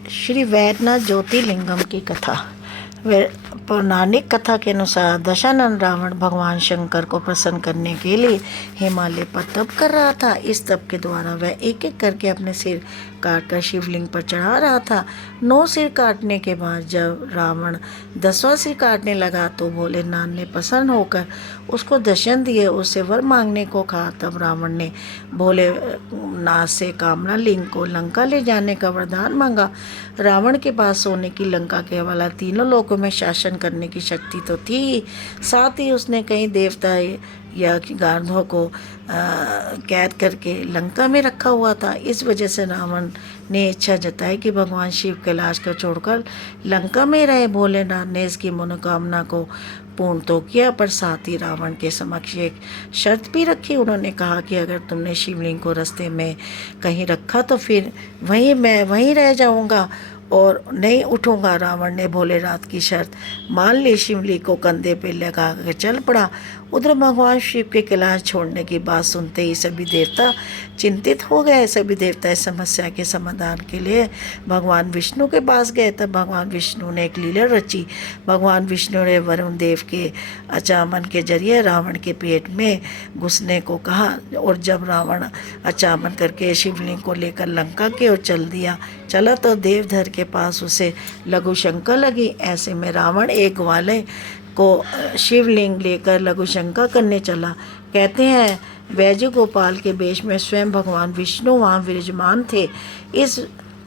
श्री वैद्यनाथ ज्योतिर्लिंगम की कथा। पौराणिक कथा के अनुसार दशानन रावण भगवान शंकर को प्रसन्न करने के लिए हिमालय पर तप कर रहा था। इस तप के द्वारा वह एक एक करके अपने सिर काटकर शिवलिंग पर चढ़ा रहा था। 9 सिर काटने के बाद जब रावण 10वां सिर काटने लगा तो भोलेनाथ ने प्रसन्न होकर उसको दर्शन दिए, उससे वर मांगने को कहा। तब रावण ने भोलेनाथ से कामना लिंग को लंका ले जाने का वरदान मांगा। रावण के पास सोने की लंका के अलावा तीनों लोकों में शासन करने की शक्ति तो थी ही, साथ ही उसने कई देवता या गार्धों को कैद करके लंका में रखा हुआ था। इस वजह से रावण ने इच्छा जताई कि भगवान शिव कैलाश को छोड़कर लंका में रहे। भोलेनाथ ने इसकी मनोकामना को पूर्ण तो किया, पर साथ ही रावण के समक्ष एक शर्त भी रखी। उन्होंने कहा कि अगर तुमने शिवलिंग को रास्ते में कहीं रखा तो फिर मैं वहीं रह जाऊंगा और नहीं उठूंगा। रावण ने भोलेनाथ की शर्त मान ली, शिवलिंग को कंधे पे लगा कर चल पड़ा। उधर भगवान शिव के कैलाश छोड़ने की बात सुनते ही सभी देवता चिंतित हो गए। सभी देवता इस समस्या के समाधान के लिए भगवान विष्णु के पास गए। तब भगवान विष्णु ने एक लीला रची। भगवान विष्णु ने वरुण देव के अचामन के जरिए रावण के पेट में घुसने को कहा, और जब रावण अचामन करके शिवलिंग को लेकर लंका की ओर चला तो देवधर के पास उसे लघु शंका लगी। ऐसे में रावण एक ग्वाले को शिवलिंग लेकर लघु शंका करने चला। कहते हैं वैजु गोपाल के वेश में स्वयं भगवान विष्णु वहाँ विराजमान थे। इस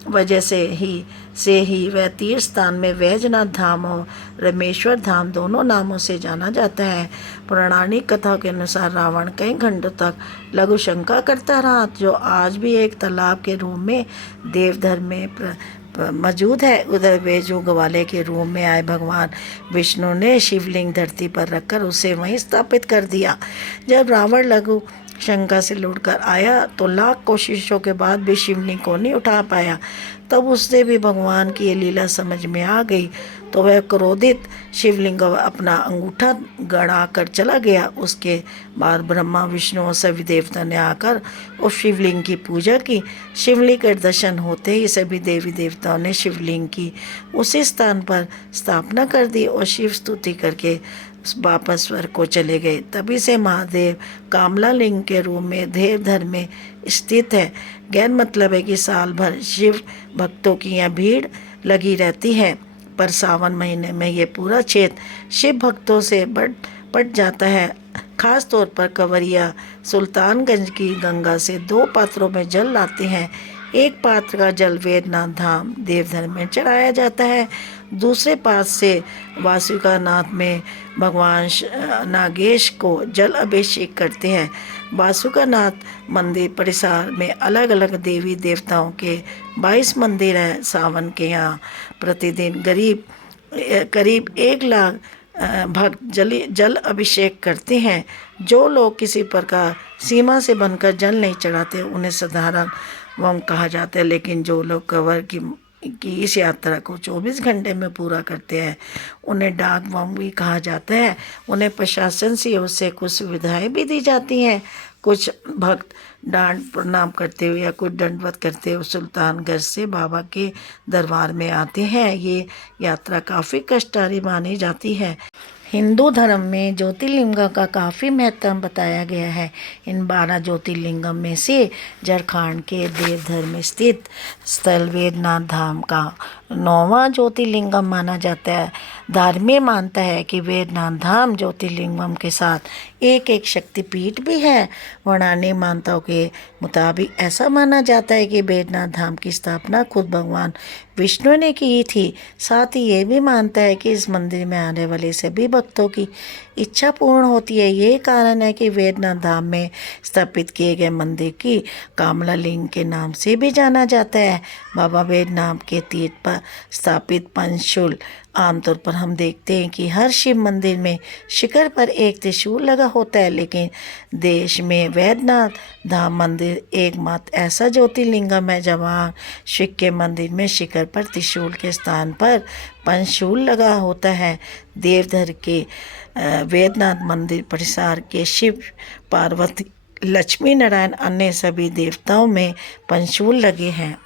वजह से ही वह तीर्थ स्थान में वैजनाथ धाम और रामेश्वर धाम दोनों नामों से जाना जाता है। पौराणिक कथा के अनुसार रावण कई घंटों तक लघु शंका करता रहा, जो आज भी एक तालाब के रूप में देवधर में मौजूद है। उधर वेजू ग्वाले के रूप में आए भगवान विष्णु ने शिवलिंग धरती पर रखकर उसे वहीं स्थापित कर दिया। जब रावण लघु शंका से लौटकर आया तो लाख कोशिशों के बाद भी शिवलिंग को नहीं उठा पाया। तब उससे भी भगवान की ये लीला समझ में आ गई, तो वह क्रोधित शिवलिंग को अपना अंगूठा गड़ा कर चला गया। उसके बाद ब्रह्मा विष्णु और सभी देवता ने आकर उस शिवलिंग की पूजा की। शिवलिंग के दर्शन होते ही सभी देवी देवताओं ने शिवलिंग की उसी स्थान पर स्थापना कर दी और शिव स्तुति करके वापस स्वर्ग को चले गए। तभी से महादेव कामला लिंग के रूप में देवधर में स्थित है। गैर मतलब है कि साल भर शिव भक्तों की यहाँ भीड़ लगी रहती है, पर सावन महीने में ये पूरा क्षेत्र शिव भक्तों से पट जाता है। खास तौर पर कंवरिया सुल्तानगंज की गंगा से 2 पात्रों में जल लाते हैं। एक पात्र का जल वैद्यनाथ धाम देवधर में चढ़ाया जाता है, दूसरे पात्र से वासुकीनाथ में भगवान नागेश को जल अभिषेक करते हैं। वासुकीनाथ मंदिर परिसर में अलग अलग देवी देवताओं के 22 मंदिर हैं। सावन के यहाँ प्रतिदिन करीब 1 लाख भक्त जल अभिषेक करते हैं। जो लोग किसी प्रकार सीमा से बनकर जल नहीं चढ़ाते उन्हें साधारण वम कहा जाता है, लेकिन जो लोग कवर की इस यात्रा को 24 घंटे में पूरा करते हैं उन्हें डाक वम भी कहा जाता है। उन्हें प्रशासन से उससे कुछ सुविधाएं भी दी जाती हैं। कुछ भक्त डांट प्रणाम करते हुए या कुछ दंडवत करते हुए सुल्तानगंज से बाबा के दरबार में आते हैं। ये यात्रा काफ़ी कष्टकारी मानी जाती है। हिंदू धर्म में ज्योतिर्लिंग का काफ़ी महत्व बताया गया है। इन 12 ज्योतिर्लिंगम में से झारखंड के देवधर में स्थित स्थल वैद्यनाथ धाम का 9वां ज्योतिर्लिंगम माना जाता है। धार्मिक मानता है कि वैद्यनाथ धाम ज्योतिर्लिंगम के साथ एक शक्तिपीठ भी है। पौराणिक मान्यताओं के मुताबिक ऐसा माना जाता है कि वैद्यनाथ धाम की स्थापना खुद भगवान विष्णु ने की थी। साथ ही ये भी मानता है कि इस मंदिर में आने वाले सभी भक्तों की इच्छा पूर्ण होती है। यही कारण है कि वैद्यनाथ धाम में स्थापित किए गए मंदिर की कामला लिंग के नाम से भी जाना जाता है। बाबा वैद्यनाथ के तीर्थ पर स्थापित पंचशूल आमतौर पर हम देखते हैं कि हर शिव मंदिर में शिखर पर एक त्रिशूल लगा होता है, लेकिन देश में वैद्यनाथ धाम मंदिर एकमात्र ऐसा ज्योतिर्लिंगम है जहाँ शिव के मंदिर में शिखर पर त्रिशूल के स्थान पर पंचशूल लगा होता है। देवधर के वैद्यनाथ मंदिर परिसर के शिव पार्वती लक्ष्मी नारायण अन्य सभी देवताओं में पंचशूल लगे हैं।